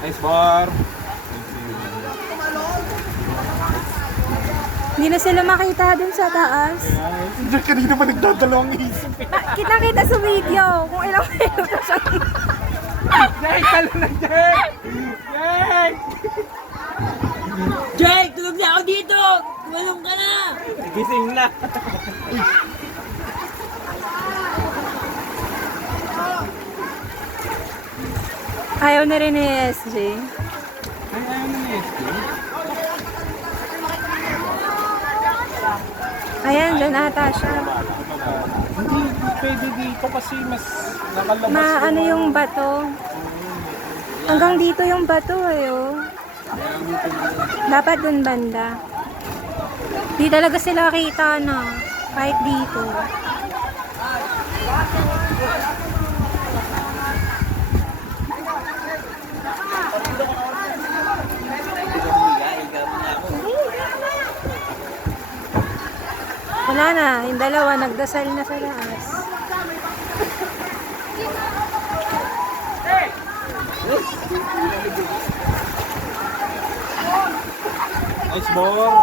Nice bar. Hindi na sila makita dun sa taas. Diyan kanina pa nagdadalawang isip. Kita-kita sa video kung ilang metro siya. Jake, talo na Jake! Jake! Jake, tulog na ako dito! Tumalong ka na! Gising na. Ayaw na rin ni SJ. Ay, ayaw na ni SJ. Ayan, dyan ata siya. Hindi pwede dito kasi mas nakalabas. Ano yung bato? Hanggang dito yung bato eh, oh. Dapat dun banda. Di talaga sila kita na. Kahit dito. Wala na, yung dalawa nagdasal na sa taas. Nice ball.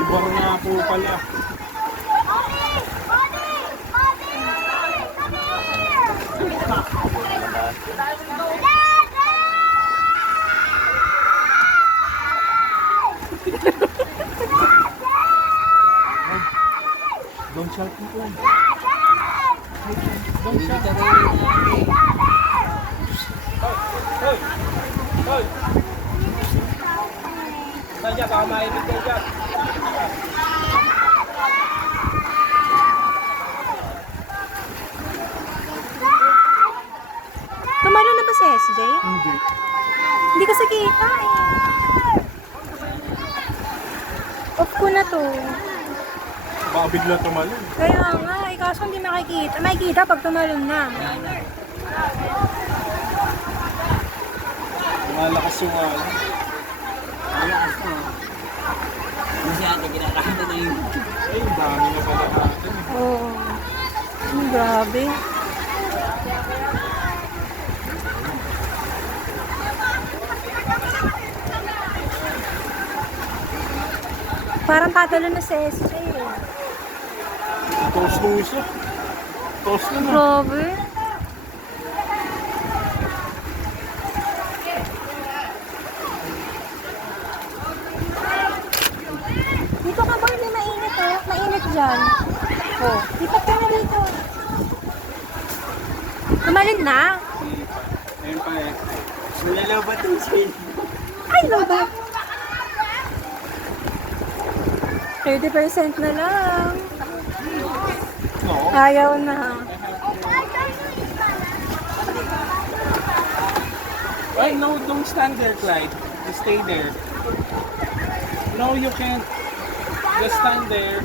Ibang na po pala. Don't shout people. Don't shout. Hoy! Hoy! Sadya, baka maibig kayo dyan. Tumalo na ba si SJ? Hindi. Hindi kasi kita eh. Off ko na to. Baka bigla tumalon. Kaya nga, eh, kaso hindi makikita. Makikita pag tumalon na. Malakas yung ano. Malakas na. Kasi ate, kinakain na yung... Ay, ang dami na pala natin. Oo. Grabe. Parang tatalo na si SJ eh. Toast nung isa. Toast na na. Grabe. Dito ka ba? Hindi mainit oh. Mainit dyan. Oh, dito ka na dito. Tumalin na? Ayun pa eh. Nalalabat yung sale. Ay, lobat. 30% na lang. No. Ayaw na. Ay, no, don't stand there, Clyde. Just stay there. No, you can't. Just stand there.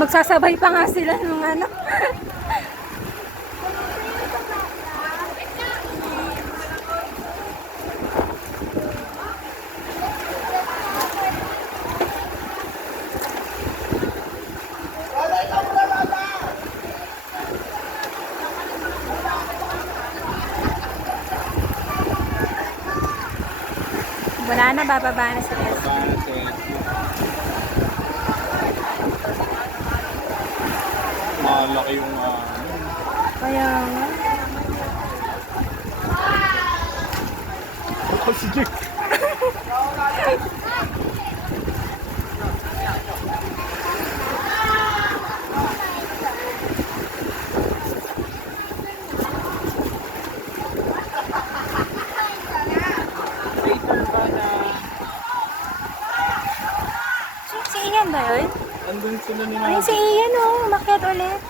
Magsasabay pa nga sila nung ano. Wala na, bababa na sila. Malaki yung Kaya nga. oh, si Jake. Later ba na Si Ian ba yun? andun sila ni Ay, si Ian oh. Umakyat ulit.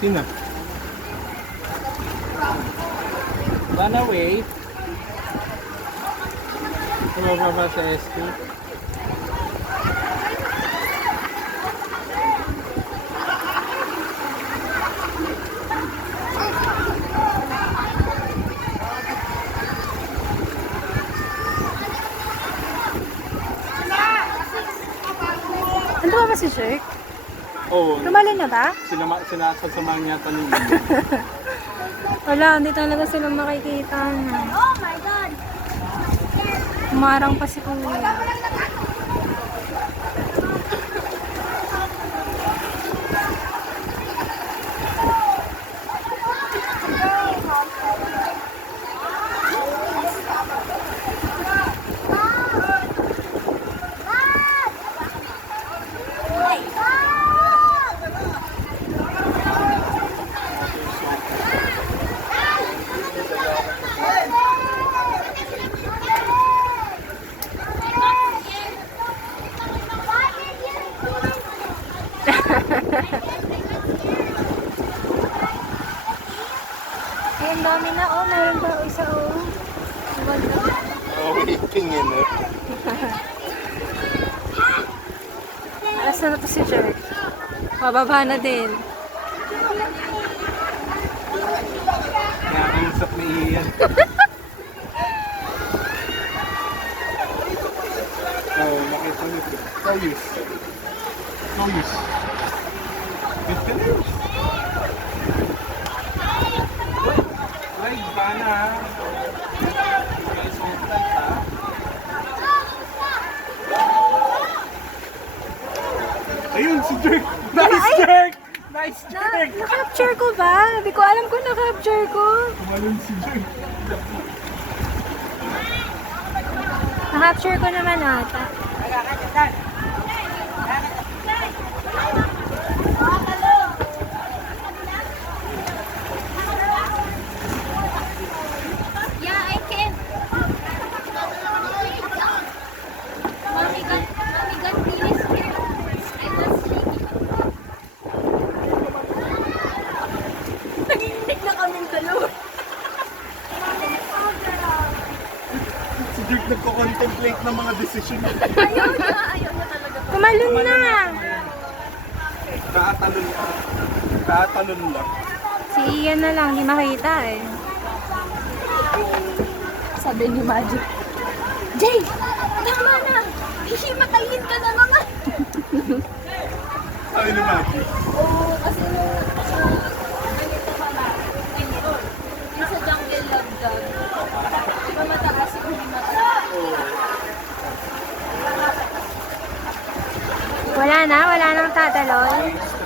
Sino? Run away. Tumababa sa ST. Ano ba si Jerk? Oo. Tumalon na ba? Sinasasamahan niya ito ni Wala, hindi talaga sila makikita na. Oh my God! Umarang pa si Kuya. Ay, ang dami na. Oh, meron pa isa. Oh. Wala. Oh, waiting in it. Alas na to si Jerk. Pababa na din. Nakakausap ni Ian. Oo, nakita niyo. Toyos. Toyos. Good ka na yun. Like ba na? Guys, on flight ha? Ayun, si Jerk! Nice Jerk! Nice Jerk! Na-capture ko ba? Hindi ko alam kung na-capture ko. Tumalun si Jerk. Na-capture ko naman ata. Yeah, I can. Mommy got this here. I was shaking. Nagiinig na kaming dalawa. Si Jerk nagko-contemplate ng mga desisyon niya. Ayaw na talaga. Tumalun na! Kaatalon lang. Kaatalon lang. Si Ian na lang, hindi makita eh. Sabi ni Magic, Jay, tama na. Hihimatayin ka na naman. Sabi ni Maggie. Oo, kasi ganito pa ba? Yung sa jungle love dog. Di ba mataas yung himatayin? Wala nang tatalon. Nice